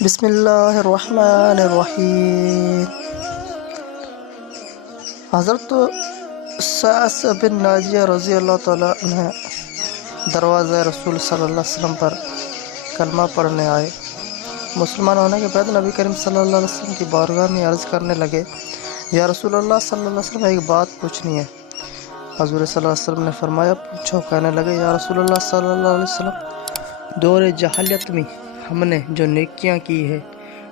بسم اللہ الرحمن الرحیم۔ حضرت سعد بن ناجیہ رضی اللہ تعالیٰ عنہ دروازہ رسول صلی اللہ علیہ وسلم پر کلمہ پڑھنے آئے۔ مسلمان ہونے کے بعد نبی کریم صلی اللہ علیہ وسلم کی بارگاہ میں عرض کرنے لگے، یا رسول اللہ صلی اللہ علیہ وسلم، ایک بات پوچھنی ہے۔ حضور صلی اللہ علیہ وسلم نے فرمایا، پوچھو۔ کہنے لگے، یا رسول اللہ صلی اللہ علیہ وسلم، دور جاہلیت میں ہم نے جو نیکیاں کی ہے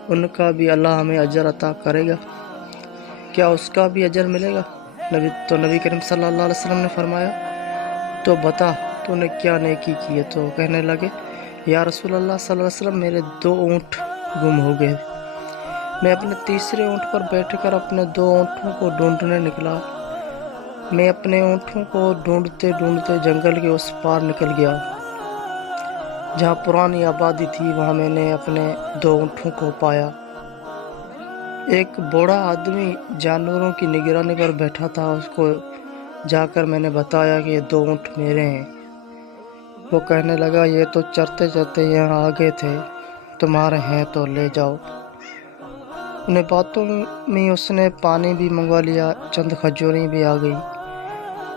ان کا بھی اللہ ہمیں اجر عطا کرے گا، کیا اس کا بھی اجر ملے گا؟ نبی کریم صلی اللہ علیہ وسلم نے فرمایا، تو بتا تو نے کیا نیکی کی ہے؟ تو کہنے لگے، یا رسول اللہ صلی اللہ علیہ وسلم، میرے 2 اونٹ گم ہو گئے۔ میں اپنے تیسرے اونٹ پر بیٹھ کر اپنے 2 اونٹوں کو ڈھونڈنے نکلا۔ میں اپنے اونٹوں کو ڈھونڈتے ڈھونڈتے جنگل کے اس پار نکل گیا جہاں پرانی آبادی تھی۔ وہاں میں نے اپنے 2 اونٹوں کو پایا۔ ایک بوڑھا آدمی جانوروں کی نگرانی پر بیٹھا تھا۔ اس کو جا کر میں نے بتایا کہ یہ 2 اونٹ میرے ہیں۔ وہ کہنے لگا، یہ تو چرتے چرتے یہاں آگے تھے، تمہارے ہیں تو لے جاؤ۔ انہیں باتوں میں اس نے پانی بھی منگوا لیا، چند کھجوریں بھی آ گئی۔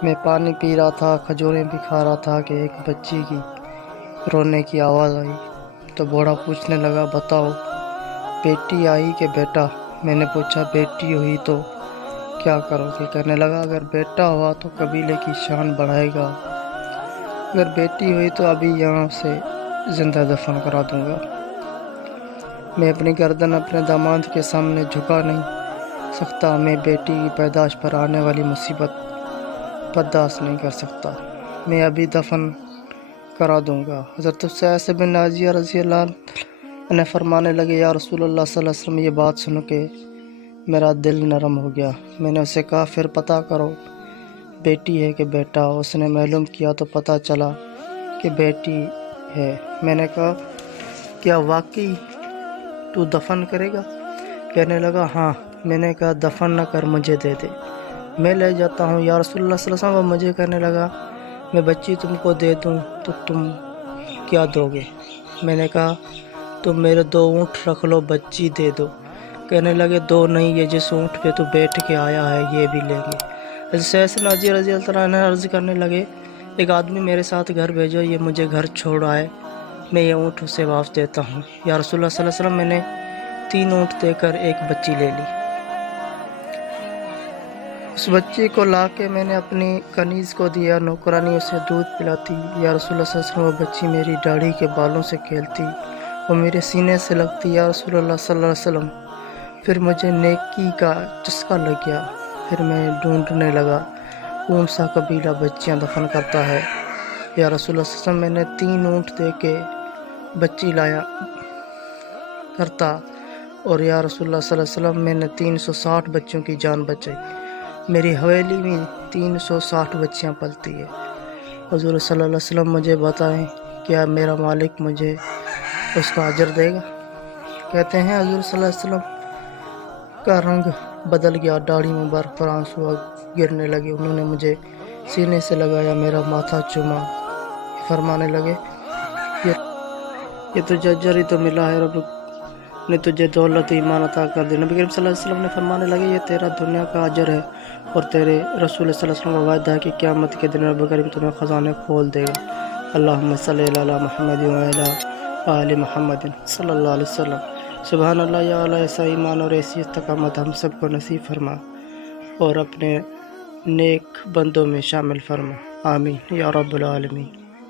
میں پانی پی رہا تھا، کھجوریں بھی کھا رہا تھا کہ ایک بچی کی رونے کی آواز آئی۔ تو بوڑھا پوچھنے لگا، بتاؤ بیٹی آئی کہ بیٹا؟ میں نے پوچھا، بیٹی ہوئی تو کیا کرو گے؟ کہنے لگا، اگر بیٹا ہوا تو قبیلے کی شان بڑھائے گا، اگر بیٹی ہوئی تو ابھی یہاں سے زندہ دفن کرا دوں گا۔ میں اپنی گردن اپنے داماد کے سامنے جھکا نہیں سکتا، میں بیٹی کی پیدائش پر آنے والی مصیبت برداشت نہیں کر سکتا، میں ابھی دفن کرا دوں گا۔ حضرت سعد بن ناجیہ رضی اللہ عنہ فرمانے لگے، یا رسول اللہ صلی اللہ علیہ وسلم، یہ بات سن کے میرا دل نرم ہو گیا۔ میں نے اسے کہا، پھر پتہ کرو بیٹی ہے کہ بیٹا؟ اس نے معلوم کیا تو پتہ چلا کہ بیٹی ہے۔ میں نے کہا، کیا واقعی تو دفن کرے گا؟ کہنے لگا، ہاں۔ میں نے کہا، دفن نہ کر، مجھے دے دے، میں لے جاتا ہوں۔ یا رسول اللہ صلی اللہ علیہ وسلم، مجھے کہنے لگا، میں بچی تم کو دے دوں تو تم کیا دو گے؟ میں نے کہا، تم میرے 2 اونٹ رکھ لو، بچی دے دو۔ کہنے لگے، 2 نہیں، یہ جس اونٹ پہ تو بیٹھ کے آیا ہے یہ بھی لیں گے۔ حضرت سعد ناجی رضی اللہ عنہ عرض کرنے لگے، ایک آدمی میرے ساتھ گھر بھیجو، یہ مجھے گھر چھوڑ آئے، میں یہ اونٹ اسے واپس دیتا ہوں۔ یا رسول اللہ صلی اللہ علیہ وسلم، میں نے 3 اونٹ دے کر ایک بچی لے لی۔ اس بچی کو لا کے میں نے اپنی کنیز کو دیا، نوکرانی اسے دودھ پلاتی۔ یا رسول اللہ صلی اللہ علیہ وسلم، وہ بچی میری داڑھی کے بالوں سے کھیلتی، وہ میرے سینے سے لگتی۔ یا رسول اللہ صلی اللہ علیہ وسلم، پھر مجھے نیکی کا چسکا لگ گیا، پھر میں ڈھونڈنے لگا کون سا قبیلہ بچیاں دفن کرتا ہے۔ یا رسول اللہ صلی اللہ علیہ وسلم، میں نے 3 اونٹ دے کے بچی لایا کرتا، اور یا رسول اللہ صلی اللہ علیہ وسلم، میں نے 360 بچوں کی جان بچائی۔ میری حویلی میں 360 بچیاں پلتی ہے۔ حضور صلی اللہ علیہ وسلم، مجھے بتائیں، کیا میرا مالک مجھے اس کا اجر دے گا؟ کہتے ہیں حضور صلی اللہ علیہ وسلم کا رنگ بدل گیا، داڑھی میں برف پر آنسو گرنے لگے۔ انہوں نے مجھے سینے سے لگایا، میرا ماتھا چوما، فرمانے لگے، یہ تجھے اجر ہی تو ملا ہے، رب نے تجھے دولت ایمان عطا کر دی۔ نبی کریم صلی اللہ علیہ وسلم نے فرمانے لگے، یہ تیرا دنیا کا اجر ہے، اور تیرے رسول صلی اللہ علیہ وسلم کا وعدہ ہے کہ قیامت کے دن رب کریم تمہیں خزانے کھول دے گا۔ اللہم صلی علی محمد وعلی آل محمد صلی اللہ علیہ وسلم۔ سبحان اللہ، یا اللہ، ایسا ایمان اور ایسی استقامت ہم سب کو نصیب فرما اور اپنے نیک بندوں میں شامل فرما، آمین یا رب العالمین۔